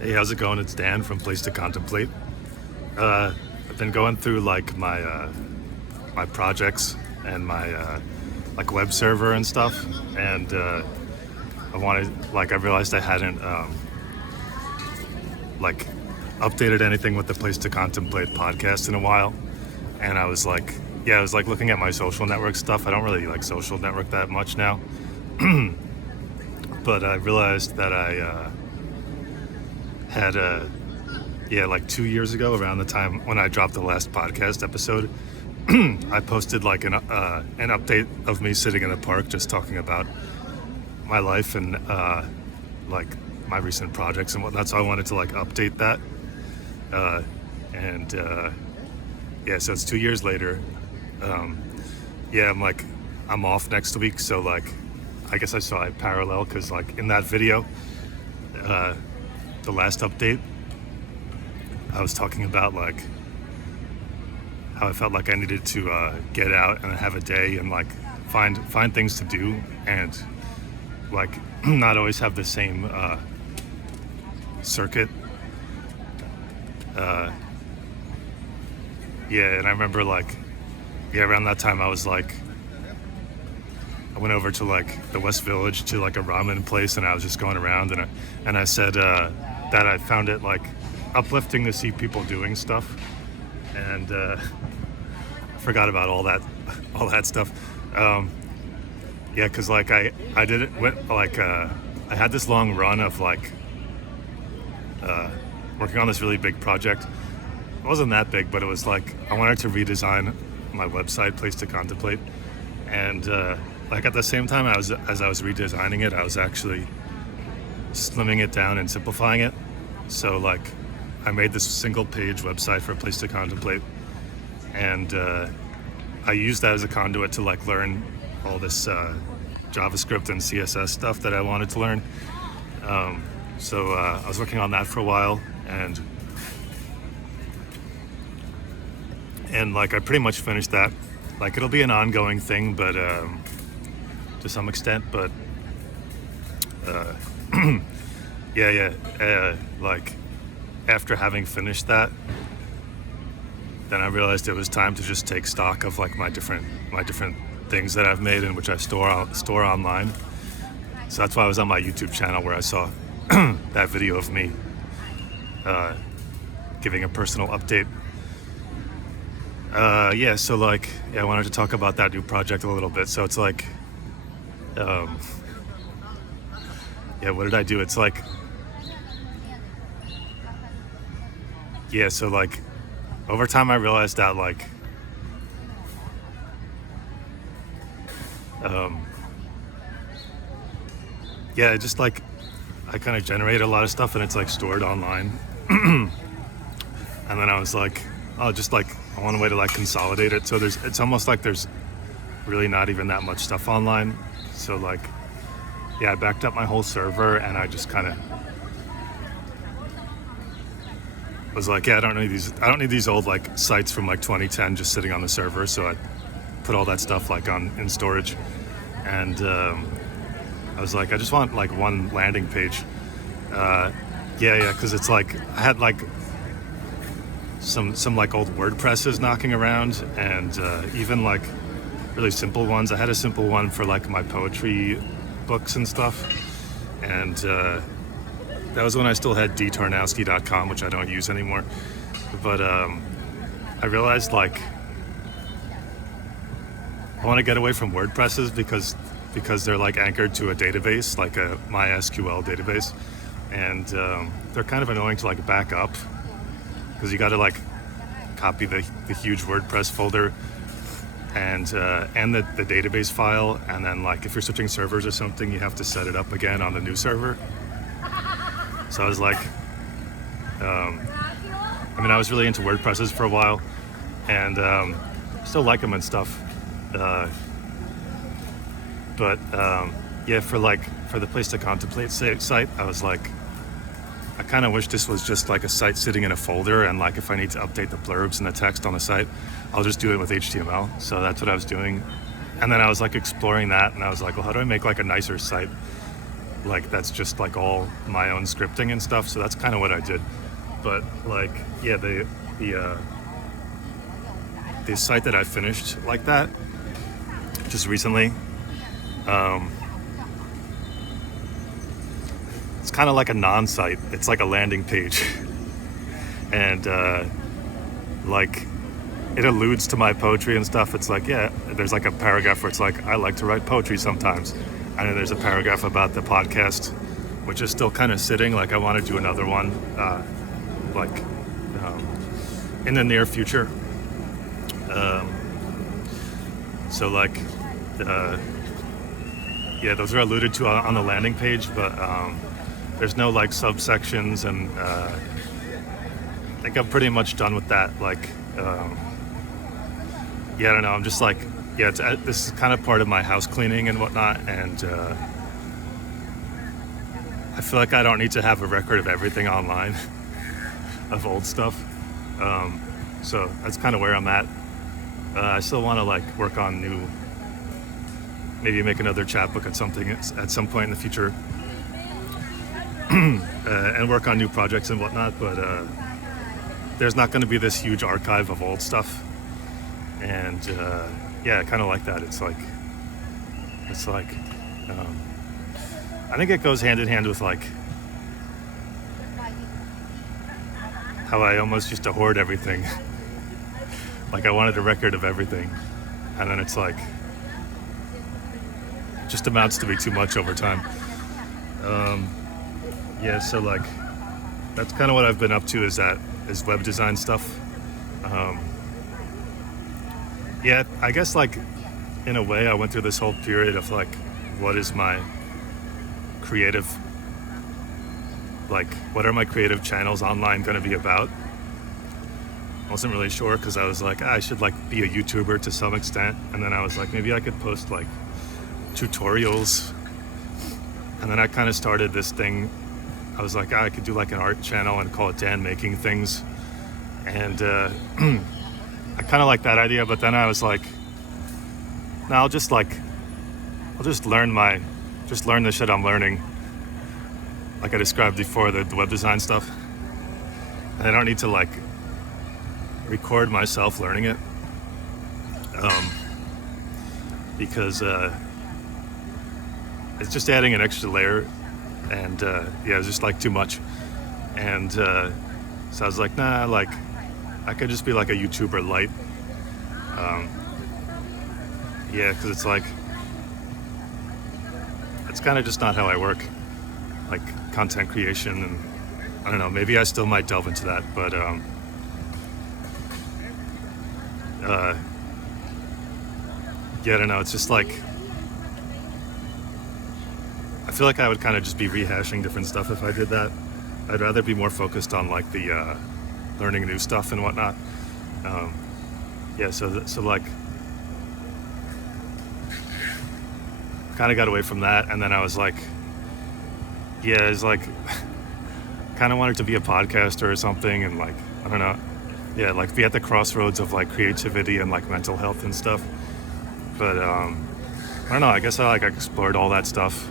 Hey, how's it going? It's Dan from Place to Contemplate. I've been going through like my projects and my like web server and stuff, and I realized I hadn't like updated anything with the Place to Contemplate podcast in a while, and I was like, I was like looking at my social network stuff. I don't really like social network that much now, but I realized that I had like 2 years ago, around the time when I dropped the last podcast episode, I posted like an update of me sitting in a park just talking about my life and like my recent projects and whatnot. So I wanted to like update that, so it's 2 years later. I'm off next week, so like I guess I saw it parallel, because like in that video, the last update, I was talking about like how I felt like I needed to get out and have a day and like find things to do, and like not always have the same circuit. And I remember like around that time I was like, I went over to like the West Village to like a ramen place, and I was just going around, and I said that I found it like uplifting to see people doing stuff, and I forgot about all that stuff. Because like I did it went like I had this long run of like working on this really big project. It wasn't that big, but it was like I wanted to redesign my website, Place to Contemplate, and like at the same time as I was redesigning it, I was actually slimming it down and simplifying it. So like I made this single page website for a Place to Contemplate, and I used that as a conduit to like learn all this JavaScript and CSS stuff that I wanted to learn. So I was working on that for a while, and like I pretty much finished that. Like it'll be an ongoing thing, but to some extent, but like after having finished that, then I realized it was time to just take stock of like my different things that I've made and which I store online. So that's why I was on my YouTube channel, where I saw that video of me giving a personal update. I wanted to talk about that new project a little bit. So it's like, what did I do? It's like, so like over time I realized that like just like I kind of generate a lot of stuff, and it's like stored online. And then I was like, I want a way to like consolidate it, so it's almost like there's really not even that much stuff online. So like I backed up my whole server, and I just kind of was like, I don't need these old like sites from like 2010 just sitting on the server. So I put all that stuff like in storage, and I was like, I just want like one landing page. Because it's like I had like some like old WordPresses knocking around, and even like really simple ones. I had a simple one for like my poetry books and stuff, and that was when I still had dtarnowski.com, which I don't use anymore. But I realized like I want to get away from WordPresses because they're like anchored to a database, like a MySQL database, and they're kind of annoying to like back up, because you got to like copy the huge WordPress folder and the database file, and then like if you're switching servers or something, you have to set it up again on the new server. So I was like, I was really into WordPresses for a while, and still like them and stuff. For the Place to Contemplate site, I was like, I kind of wish this was just like a site sitting in a folder, and like if I need to update the blurbs and the text on the site, I'll just do it with HTML. So that's what I was doing. And then I was like exploring that, and I was like, well, how do I make like a nicer site? like that's just like all my own scripting and stuff. So that's kind of what I did. But like, yeah, the site that I finished like that just recently, it's kind of like a non-site. It's like a landing page, and like it alludes to my poetry and stuff. It's like, yeah, there's like a paragraph where it's like, I like to write poetry sometimes. And then there's a paragraph about the podcast, which is still kind of sitting. Like I want to do another one, like in the near future. So like, yeah, those are alluded to on the landing page, but there's no like subsections, and I think I'm pretty much done with that. Like, yeah, I don't know. I'm just like, yeah, this is kind of part of my house cleaning and whatnot, and I feel like I don't need to have a record of everything online of old stuff. So that's kind of where I'm at. I still want to like work on maybe make another chapbook at some point in the future, and work on new projects and whatnot. But there's not going to be this huge archive of old stuff, and yeah, kind of like that. It's like I think it goes hand in hand with like how I almost used to hoard everything. Like I wanted a record of everything, and then it's like it just amounts to be too much over time. Yeah, so like that's kind of what I've been up to, is web design stuff. Yeah, I guess like in a way I went through this whole period of like, what is my creative, like what are my creative channels online going to be about? I wasn't really sure, because I was like, I should like be a YouTuber to some extent, and then I was like, maybe I could post like tutorials, and then I kind of started this thing. I was like, I could do like an art channel and call it Dan Making Things, and I kind of like that idea, but then I was like, no, I'll just learn the shit I'm learning, like I described before, the web design stuff, and I don't need to like record myself learning it, because it's just adding an extra layer, and yeah, it's just like too much, and so I was like, nah, like I could just be like a YouTuber light, yeah, because it's like, it's kind of just not how I work, like content creation, and I don't know, maybe I still might delve into that, but yeah, I don't know, it's just like, I feel like I would kind of just be rehashing different stuff if I did that. I'd rather be more focused on like the learning new stuff and whatnot. Yeah, so like, kind of got away from that, and then I was like, yeah, it's like, kind of wanted to be a podcaster or something, and like, I don't know, yeah, like be at the crossroads of like creativity and like mental health and stuff. But I don't know, I guess I like explored all that stuff.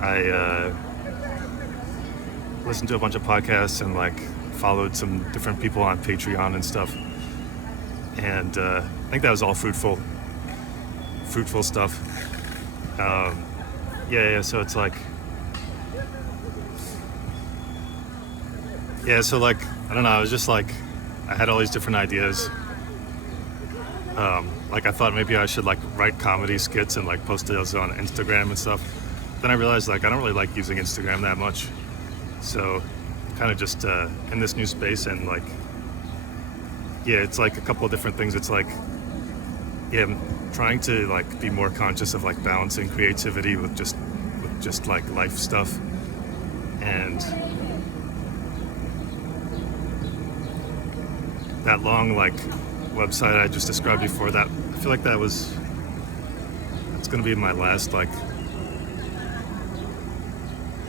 I listened to a bunch of podcasts and like followed some different people on Patreon and stuff, and I think that was all fruitful stuff. Yeah, so it's like, yeah, so like, I don't know, I was just like, I had all these different ideas. Like I thought maybe I should like write comedy skits and like post those on Instagram and stuff. Then I realized like I don't really like using Instagram that much. So kind of just in this new space, and like, yeah, it's like a couple of different things. It's like, yeah, I'm trying to like be more conscious of like balancing creativity with just like life stuff. And that long like website I just described before, that I feel like it's gonna be my last like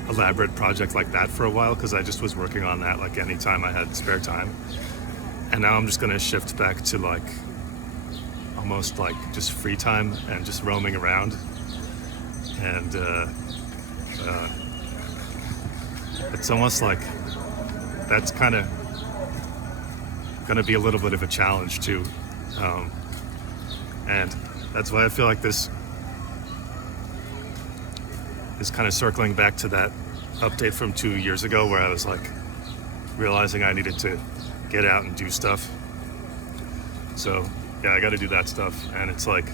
elaborate project like that for a while, because I just was working on that like anytime I had spare time, and now I'm just gonna shift back to like almost like just free time and just roaming around, and uh, it's almost like that's kind of going to be a little bit of a challenge too. And that's why I feel like this is kind of circling back to that update from 2 years ago where I was like realizing I needed to get out and do stuff. So yeah, I got to do that stuff. And it's like,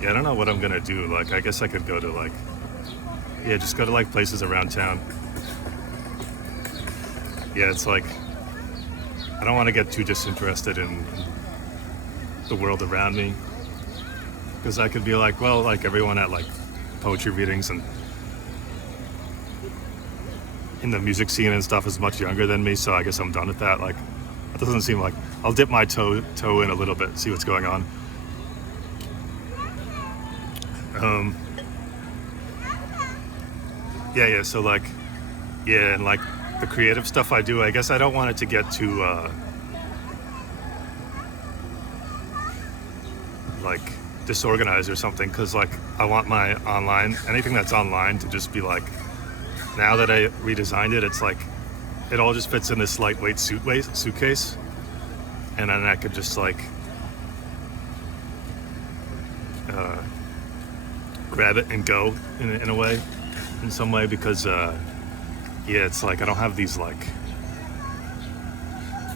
yeah, I don't know what I'm going to do. Like, I guess I could go to like, yeah, just go to like places around town. Yeah, it's like, I don't want to get too disinterested in the world around me, because I could be like, well, like everyone at like poetry readings and in the music scene and stuff is much younger than me, so I guess I'm done with that. Like, it doesn't seem like I'll dip my toe in a little bit, see what's going on. Yeah, so like, yeah, and like the creative stuff I do, I guess I don't want it to get too like disorganized or something, because like I want my anything that's online to just be like, now that I redesigned it, it's like it all just fits in this lightweight suitcase, and then I could just like grab it and go in a way, in some way, because yeah, it's like I don't have these like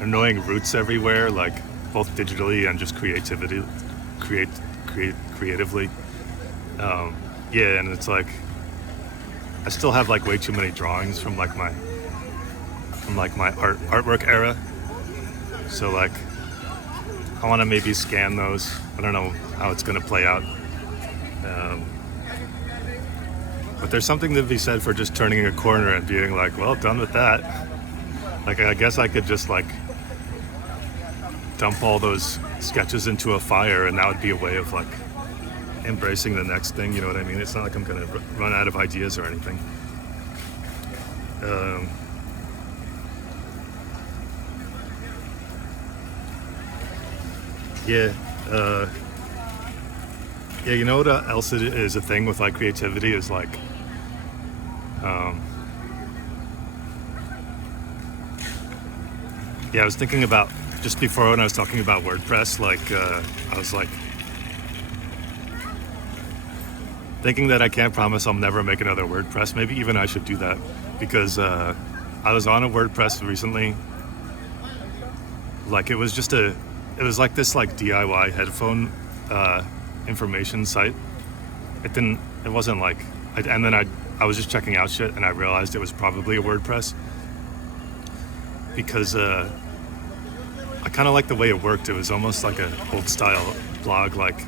annoying roots everywhere, like both digitally and just creatively. Yeah, and it's like I still have like way too many drawings from like my artwork era. So like I want to maybe scan those. I don't know how it's gonna play out. But there's something to be said for just turning a corner and being like, well, done with that. Like, I guess I could just like dump all those sketches into a fire, and that would be a way of like embracing the next thing, you know what I mean? It's not like I'm gonna run out of ideas or anything. Yeah, you know what else it is a thing with like creativity is like, yeah, I was thinking about, just before when I was talking about WordPress, like I was like thinking that I can't promise I'll never make another WordPress. Maybe even I should do that, because I was on a WordPress recently. Like it was like this like DIY headphone information site. It wasn't like, and then I was just checking out shit and I realized it was probably a WordPress, because I kind of like the way it worked. It was almost like an old style blog, like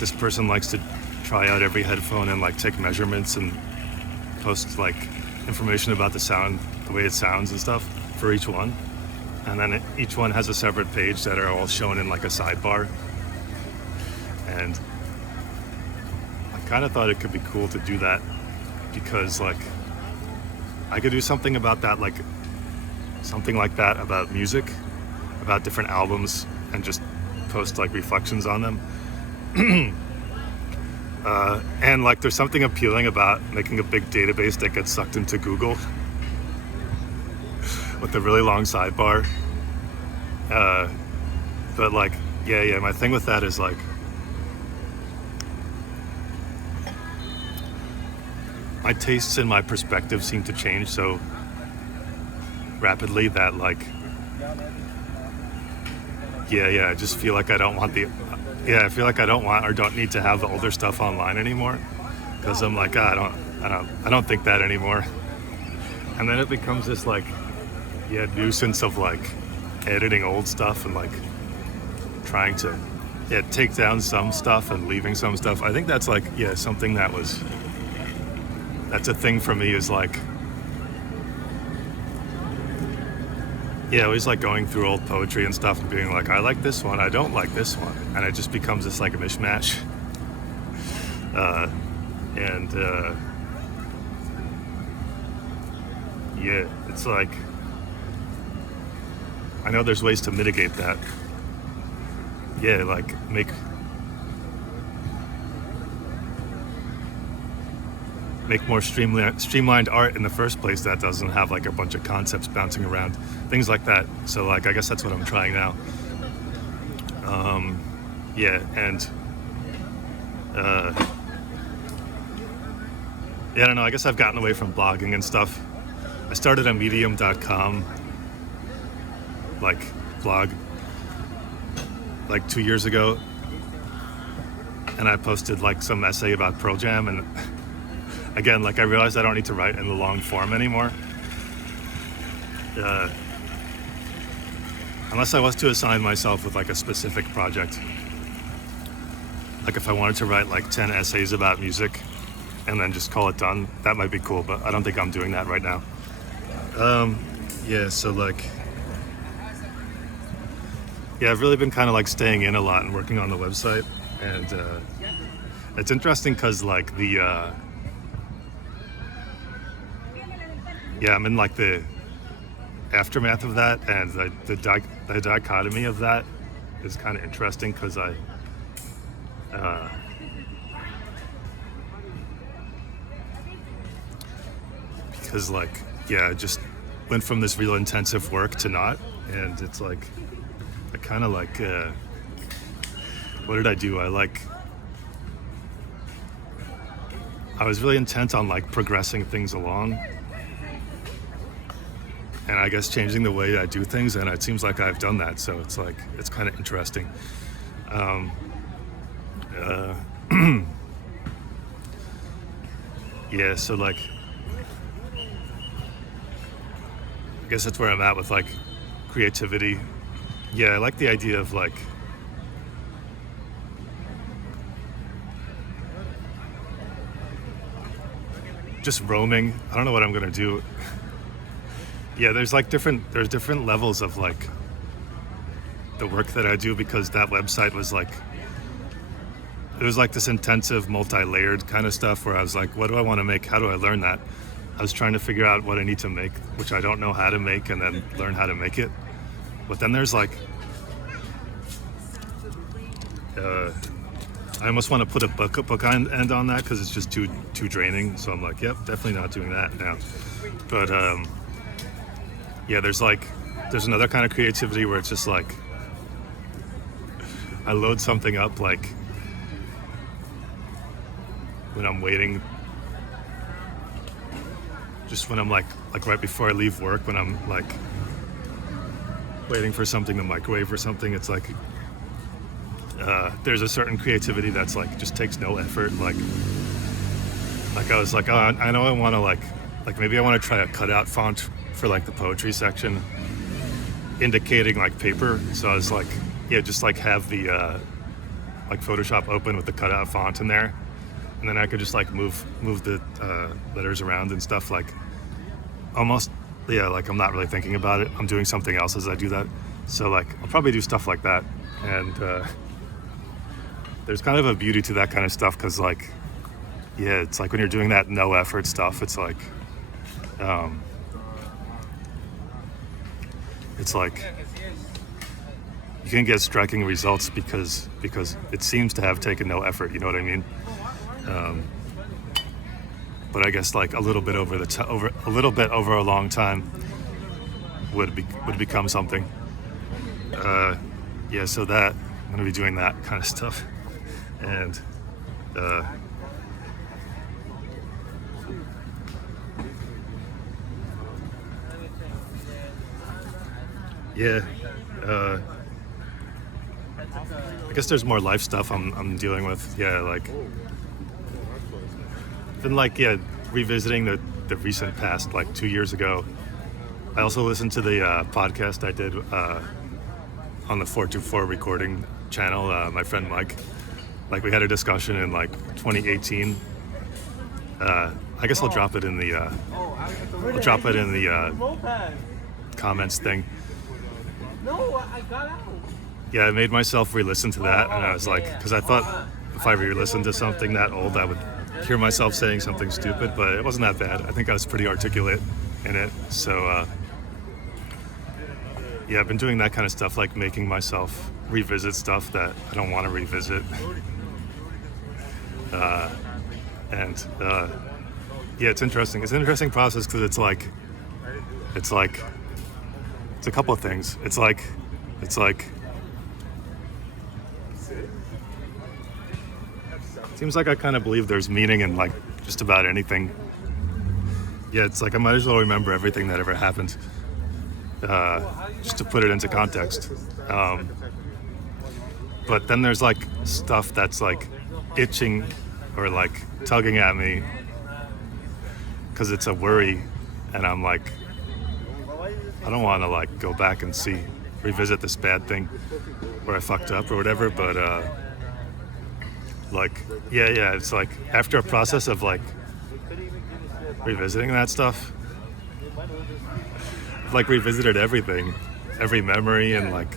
this person likes to try out every headphone and like take measurements and post like information about the sound, the way it sounds and stuff for each one. And then each one has a separate page that are all shown in like a sidebar. And I kind of thought it could be cool to do that, because like I could do something about that, like something like that about music, about different albums, and just post like reflections on them. And like there's something appealing about making a big database that gets sucked into Google with a really long sidebar. But like, yeah, my thing with that is like, my tastes and my perspective seem to change so rapidly that like, yeah, I just feel like I don't want I feel like I don't want or don't need to have the older stuff online anymore, because I'm like, I don't think that anymore. And then it becomes this like, yeah, nuisance of like editing old stuff and like trying to take down some stuff and leaving some stuff. I think that's like, yeah, something that's a thing for me, is like, yeah, always like going through old poetry and stuff and being like, I like this one, I don't like this one, and it just becomes this like a mishmash. Yeah, it's like, I know there's ways to mitigate that. Yeah, like make more streamlined art in the first place that doesn't have like a bunch of concepts bouncing around, things like that. So like I guess that's what I'm trying now. Yeah, and yeah, I don't know. I guess I've gotten away from blogging and stuff. I started a medium.com like blog like 2 years ago, and I posted like some essay about Pearl Jam, and again, like I realized I don't need to write in the long form anymore. Unless I was to assign myself with like a specific project. Like if I wanted to write like 10 essays about music and then just call it done, that might be cool, but I don't think I'm doing that right now. Yeah, so like, yeah, I've really been kind of like staying in a lot and working on the website, and it's interesting because like the yeah, I'm in like the aftermath of that, and the dichotomy of that is kind of interesting because because like, yeah, I just went from this real intensive work to not, and it's like I kind of like what did I do? I was really intent on like progressing things along, and I guess changing the way I do things, and it seems like I've done that, so it's like it's kind of interesting. Yeah, so like I guess that's where I'm at with like creativity. Yeah, I like the idea of like just roaming. I don't know what I'm gonna do. Yeah, there's different levels of like the work that I do, because that website was like, it was like this intensive multi-layered kind of stuff where I was like, what do I want to make? How do I learn that? I was trying to figure out what I need to make, which I don't know how to make, and then learn how to make it. But then there's like, I almost want to put a book end on that because it's just too draining. So I'm like, yep, definitely not doing that now. But yeah, there's another kind of creativity where it's just like I load something up like when I'm waiting, just when I'm like right before I leave work, when I'm like waiting for something to microwave or something. It's like there's a certain creativity that's like just takes no effort. Like I was like, oh, I know I want to like maybe I want to try a cutout font for like the poetry section, indicating like paper. So I was like, yeah, just like have the like Photoshop open with the cutout font in there, and then I could just like move the letters around and stuff, like almost, yeah, like I'm not really thinking about it. I'm doing something else as I do that. So like I'll probably do stuff like that, and there's kind of a beauty to that kind of stuff, because like, yeah, it's like when you're doing that no effort stuff, it's like you can get striking results because it seems to have taken no effort, you know what I mean? But I guess like a little bit over a long time would become something. Yeah, so that I'm gonna be doing that kind of stuff, and yeah, I guess there's more life stuff I'm dealing with. Yeah, like been like, yeah, revisiting the recent past, like 2 years ago. I also listened to the podcast I did on the 424 recording channel. My friend Mike, like we had a discussion in like 2018. I guess I'll drop it in the comments thing. Yeah, I made myself re-listen to that, and I was like, because I thought if I re-listened to something that old, I would hear myself saying something stupid, but it wasn't that bad. I think I was pretty articulate in it. So yeah, I've been doing that kind of stuff, like making myself revisit stuff that I don't want to revisit. And yeah, it's interesting. It's an interesting process because it's a couple of things. It's like seems like I kind of believe there's meaning in like just about anything. Yeah, it's like I might as well remember everything that ever happened, just to put it into context. But then there's like stuff that's like itching or like tugging at me because it's a worry, and I'm like, I don't want to like go back and revisit this bad thing where I fucked up or whatever. But it's like after a process of like revisiting that stuff, I've like revisited everything, every memory, and like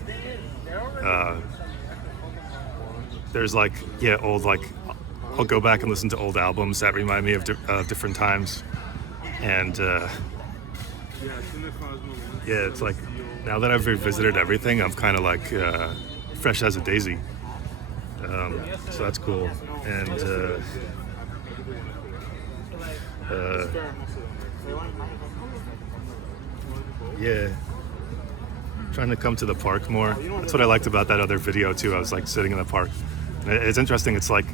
there's like old like I'll go back and listen to old albums that remind me of different times, and it's like now that I've revisited everything, I'm kind of like fresh as a daisy. So that's cool, and trying to come to the park more. That's what I liked about that other video too. I was like sitting in the park. And it's interesting. It's like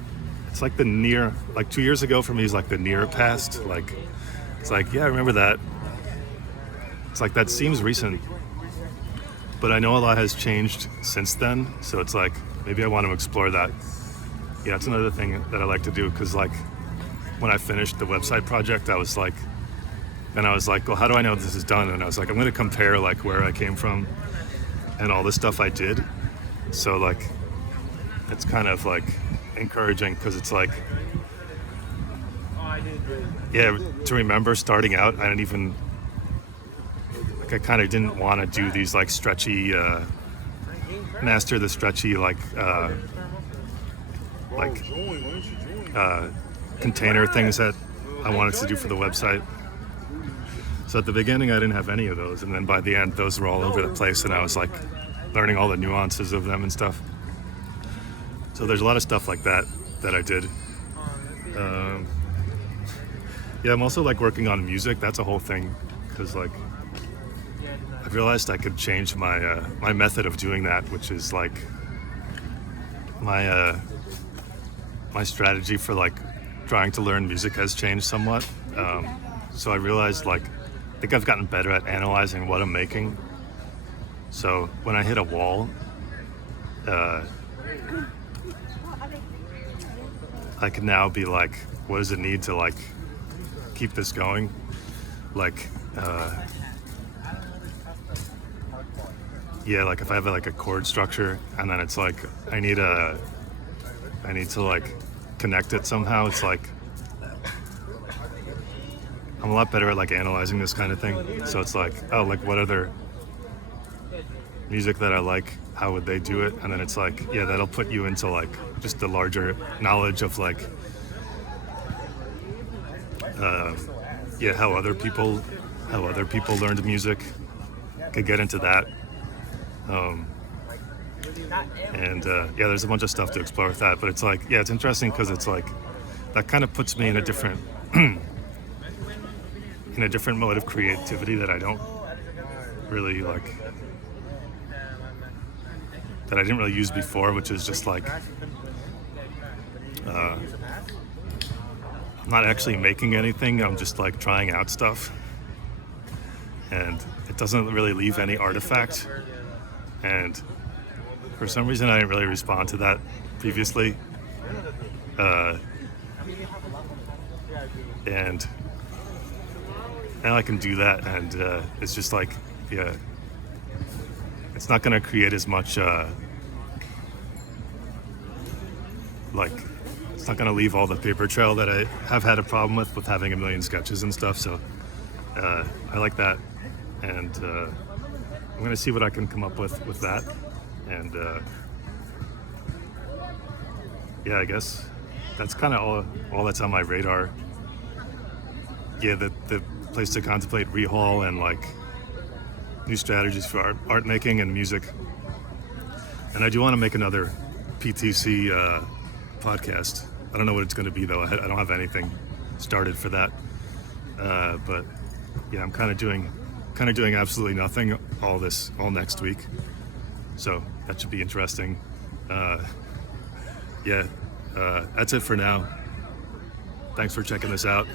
the near, like 2 years ago for me is like the near past. Like it's like, yeah, I remember that. It's like that seems recent, but I know a lot has changed since then. So it's like maybe I want to explore that. Yeah, it's another thing that I like to do, because like when I finished the website project, I was like, well, how do I know this is done? And I was like, I'm going to compare like where I came from and all the stuff I did. So like, it's kind of like encouraging, because it's like, yeah, to remember starting out, I kind of didn't want to do these like stretchy, master the stretchy container things that I wanted to do for the website. So at the beginning, I didn't have any of those, and then by the end, those were all over the place, and I was like learning all the nuances of them and stuff. So there's a lot of stuff like that I did. I'm also like working on music. That's a whole thing, because like I realized I could change my method of doing that, which is like my strategy for like trying to learn music has changed somewhat. So I realized like I think I've gotten better at analyzing what I'm making. So when I hit a wall, I can now be like, what does it need to like keep this going? Like, like if I have like a chord structure, and then it's like I need to like connect it somehow. It's like I'm a lot better at like analyzing this kind of thing. So it's like, oh, like what other music that I like, how would they do it? And then it's like, yeah, that'll put you into like just the larger knowledge of like how other people learned music. Could get into that. There's a bunch of stuff to explore with that, but it's like, yeah, it's interesting because it's like that kind of puts me in a different mode of creativity that I don't really like, that I didn't really use before, which is just like I'm not actually making anything. I'm just like trying out stuff, and it doesn't really leave any artifact. And for some reason, I didn't really respond to that previously. And now I can do that, and it's just like, yeah, it's not going to create as much, it's not going to leave all the paper trail that I have had a problem with having a million sketches and stuff. So I like that, and I'm going to see what I can come up with that. And I guess that's kind of all that's on my radar. Yeah, the place to contemplate, rehaul, and like new strategies for art making and music. And I do want to make another PTC podcast. I don't know what it's going to be though. I don't have anything started for that. But yeah, I'm kind of doing absolutely nothing all next week, so that should be interesting. Yeah, that's it for now. Thanks for checking this out.